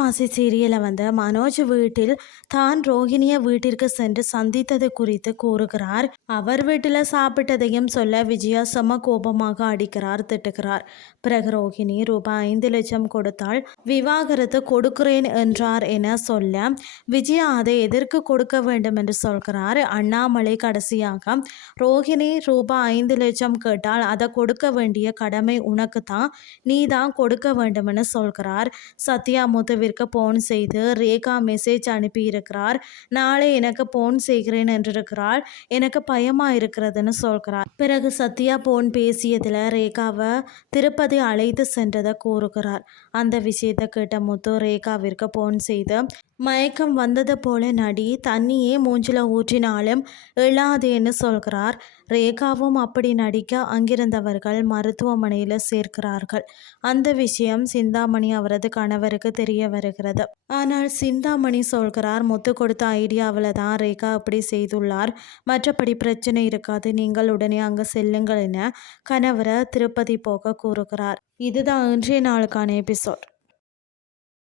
மாசி சீரியலை மனோஜ் வீட்டில் தான் ரோஹிணியை வீட்டிற்கு சென்று சந்தித்தது குறித்து கூறுகிறார். அவர் வீட்டில் சாப்பிட்டதையும் சொல்ல விஜயா செம கோபமாக அடிக்கிறார், திட்டுகிறார். பிறகு ரோஹிணி ரூபாய் 5 லட்சம் கொடுத்தால் விவாகரத்து கொடுக்கிறேன் என்றார் என சொல்ல விஜயா அதை எதற்கு கொடுக்க வேண்டும் என்று சொல்கிறார். அண்ணாமலை கடைசியாக ரோஹிணி ரூபாய் 5 லட்சம் கேட்டால் அதை கொடுக்க வேண்டிய கடமை உனக்கு தான், நீ தான் கொடுக்க வேண்டும் என சொல்கிறார். சத்யா முத்துவிற்கு போன் செய்து ரேகா மெசேஜ் அனுப்பியிருக்கிறார். நாளை எனக்கு போன் செய்கிறேன் என்றிருக்கிறாள், எனக்கு பயமா இருக்கிறதுன்னு சொல்கிறார். பிறகு சத்யா போன் பேசியதில் ரேகாவை திருப்பதி அழைத்து சென்றதை கூறுகிறார். அந்த விஷயத்தை கேட்ட முத்து ரேகாவிற்கு போன் செய்து மயக்கம் வந்தது போல நடி, தண்ணியே மூஞ்சில ஊற்றினாலும் எழாதேன்னு சொல்கிறார். ரேகாவும் அப்படி நடிக்க அங்கிருந்தவர்கள் மருத்துவமனையில் சேர்க்கிறார்கள். அந்த விஷயம் சிந்தாமணி அவரது கணவருக்கு தெரிய வருகிறது. ஆனால் சிந்தாமணி சொல்கிறார், முத்து கொடுத்த ஐடியாவில் தான் ரேகா அப்படி செய்துள்ளார், மற்றபடி பிரச்சனை இருக்காது, நீங்கள் உடனே அங்கே செல்லுங்கள் என கணவரை திருப்பதி போக கூறுகிறார். இதுதான் இன்றைய நாளுக்கான எபிசோட்.